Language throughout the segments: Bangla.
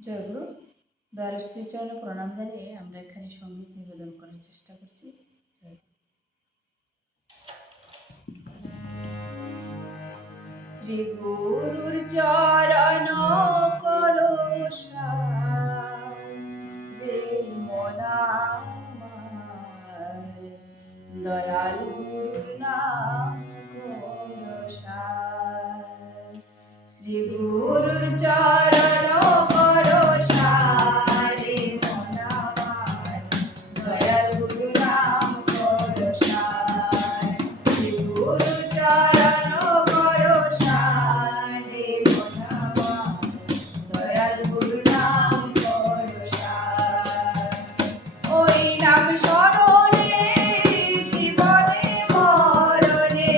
জয়গুরু। দয়ালের শ্রীচরণে প্রণাম জানিয়ে আমরা এখানে সঙ্গীত নিবেদন করার চেষ্টা করছি। শ্রী গুরুর চরণ করোষা দয়াল গুরুর নাম করোষা। শ্রী গুরুর চরণ করোষা রে মন আমার, দয়াল গুরু নাম করোষা। শ্রী গুরুর চরণ করোষা রে মন আমার, দয়াল গুরু নাম করোষা। ওই নাম স্মরণে জীবনে মরণে,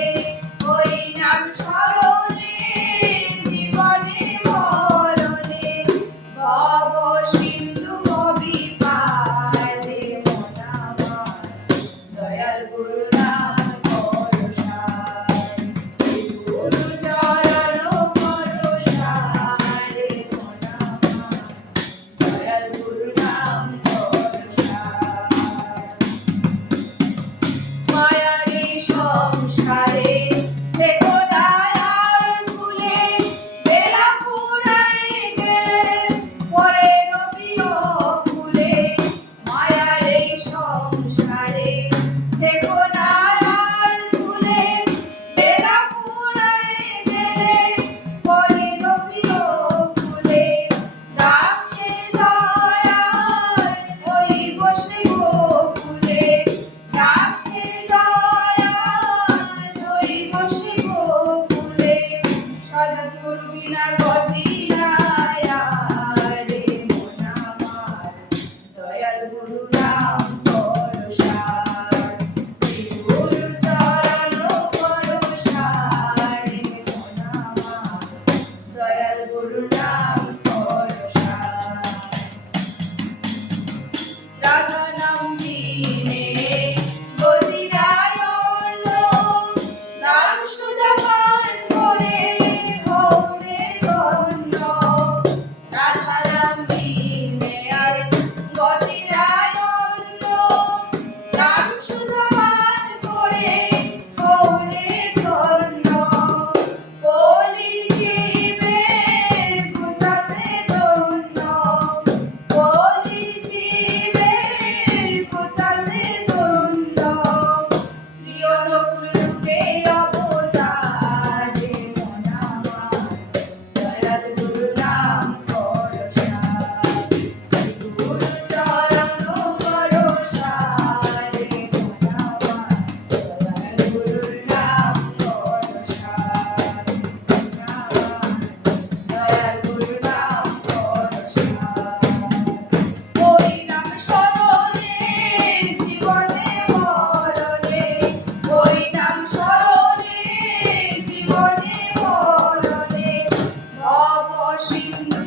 ওই নাম স্মরণে জীবনে মরণে, ভব সিন্ধু ভবি পার রে মন আমার, দয়াল গুরু নাম করোষা। গুরু চরণ করোষা রে মন আমার, দয়াল গুরু নাম করোষা। মায়ারি সংসারে দেখো নারায়ণ কুলে, বেলা ফুরায় গেলে পরে রবিও ফুলে। মায়ারি সংসারে দেখো নারায়ণ কুলে, বেলা ফুরায় গেলে পরে রবিও ফুলে। ডাকছে দয়াল ওই বসে গোকুলে, ডাকছে দয়াল ওই বসে গোকুলে। সদ্গুরু বিনা গতি নাই আর রে মন আমার, দয়াল গুরু নাম করোষা। শ্রী গুরু চরণ করোষা রে মন আমার, দয়াল গুরু নাম করোষা। রাধা নাম দিনে গতিরায়ণ, নাম সুধা পান করে হৌরে ধন্য। রাধা নাম দিনে আর গতিরায়ণ, নাম সুধা পান করে হৌরে ধন্য। কলির জীবের গুছাতে ধন্য, কলির জীবের গুছাতে ধন্য। শ্রী অনুকূল রূপে অবতার রে মন আমার, দয়াল গুরু নাম করোষা। শ্রী গুরু চরণ করোষা রে মন আমার, দয়াল গুরু নাম করোষা। দয়াল গুরু নাম করোষা। ওই নাম স্মরণে জীবনে মরণে, ওই নাম স্মরণে জীবনে মরণে, ভব সিন্ধু